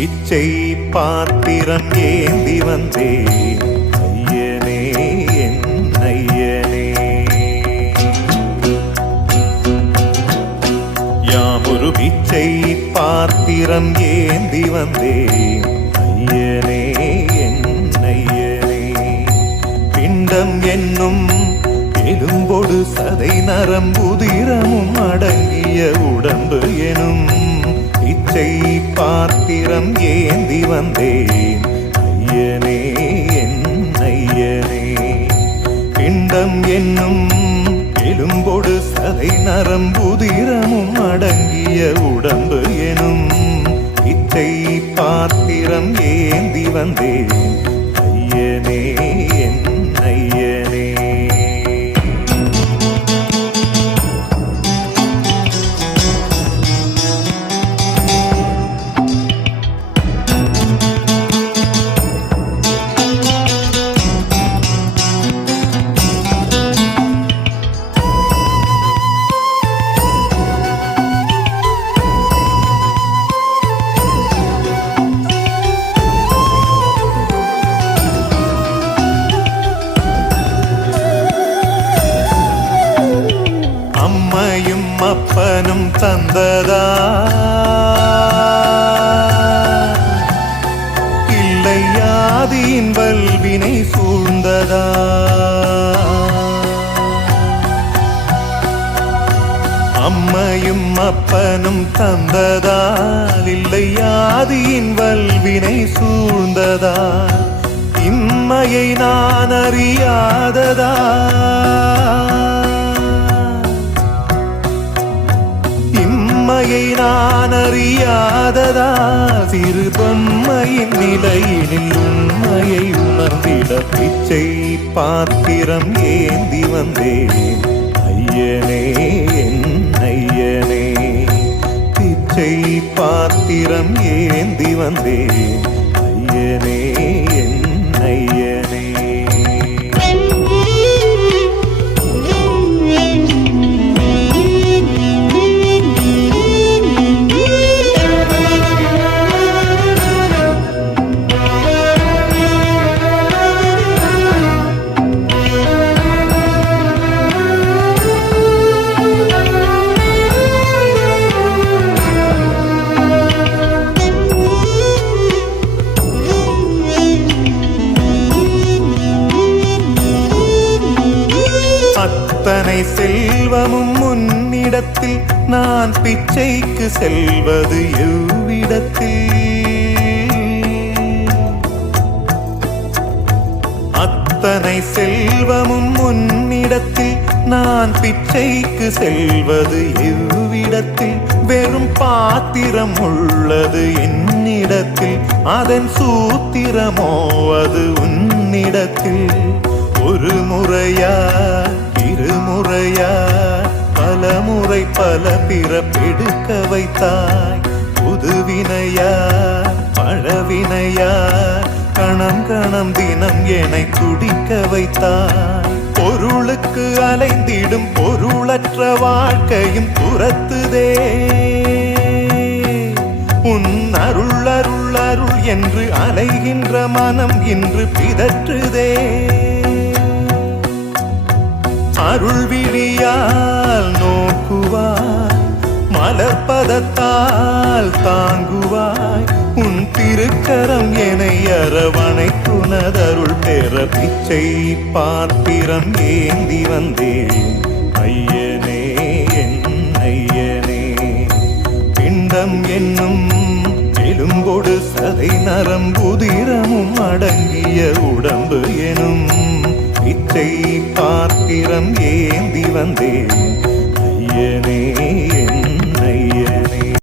பிச்சை பாத்திரம் ஏந்தி வந்தேன் ஐயனே என் ஐயனே. யாமொரு பிச்சை பாத்திரம் ஏந்தி வந்தேன் ஐயனே என் ஐயனே. பிண்டம் என்னும் எலும்பொடு சதை நரம்புதிரமும் அடங்கிய உடம்பு எனும் பிச்சை பாத்திரம் ஏந்தி வந்தேன் ஐயனே என் ஐயனே. பிண்டம் என்னும் எலும்பொடு சதை நரம்புதிரமும் அடங்கிய உடம்பு எனும் பிச்சை பாத்திரம் ஏந்தி வந்தேன் ஐயனே என் ஐயனே. அம்மையும் அப்பனும் தந்ததா இல்லை ஆதியின் வல்வினை சூழ்ந்ததா. அம்மையும் அப்பனும் தந்ததா இல்லை ஆதியின் வல்வினை சூழ்ந்ததா. இம்மையை நான் அறியாததா இம்மையை நான் அறியாததா. சிறு பொம்மையின் நிலையினில் உண்மையை உணர்ந்திட பிச்சை பாத்திரம் ஏந்தி வந்தேன் ஐயனே என் ஐயனே. பிச்சை பாத்திரம் ஏந்தி வந்தேன் ஐயனே என் ஐயனே. அத்தனை செல்வமும் முன்னிடத்தில் நான் பிச்சைக்கு செல்வது எவ்விடத்தில். அத்தனை செல்வமும் முன்னிடத்தில் நான் பிச்சைக்கு செல்வது எவ்விடத்தில். வெறும் பாத்திரம் உள்ளது என்னிடத்தில், அதன் சூத்திரமோ அது உன்னிடத்தில். ஒரு முறையா இருமுறையா பல முறை பல பிறப்பெடுக்க வைத்தாய். புதுவினையா பழவினையா கணம் கணம் தினம் என்னை துடிக்க வைத்தாய். பொருளுக்கு அலைந்திடும் பொருளற்ற வாழ்க்கையும் துரத்துதே. உன் அருள் அருள் அருள் என்று அலைகின்ற மனம் இன்று பிதற்றுதே. அருள் விழியால் நோக்குவாய், மலர்பதத்தால் தாங்குவாய். உன் திருக்கரம் என்னை அரவணைத்துனதருள் பெற பிச்சை பாத்திரம் ஏந்தி வந்தேன் ஐயனே என் ஐயனே. பிண்டம் என்னும் எலும்பொடு சதை நரம்புதிரமும் அடங்கிய உடம்பு எனும் பிச்சை பாத்திரம் ஏந்தி வந்தேன் ஐயனே என்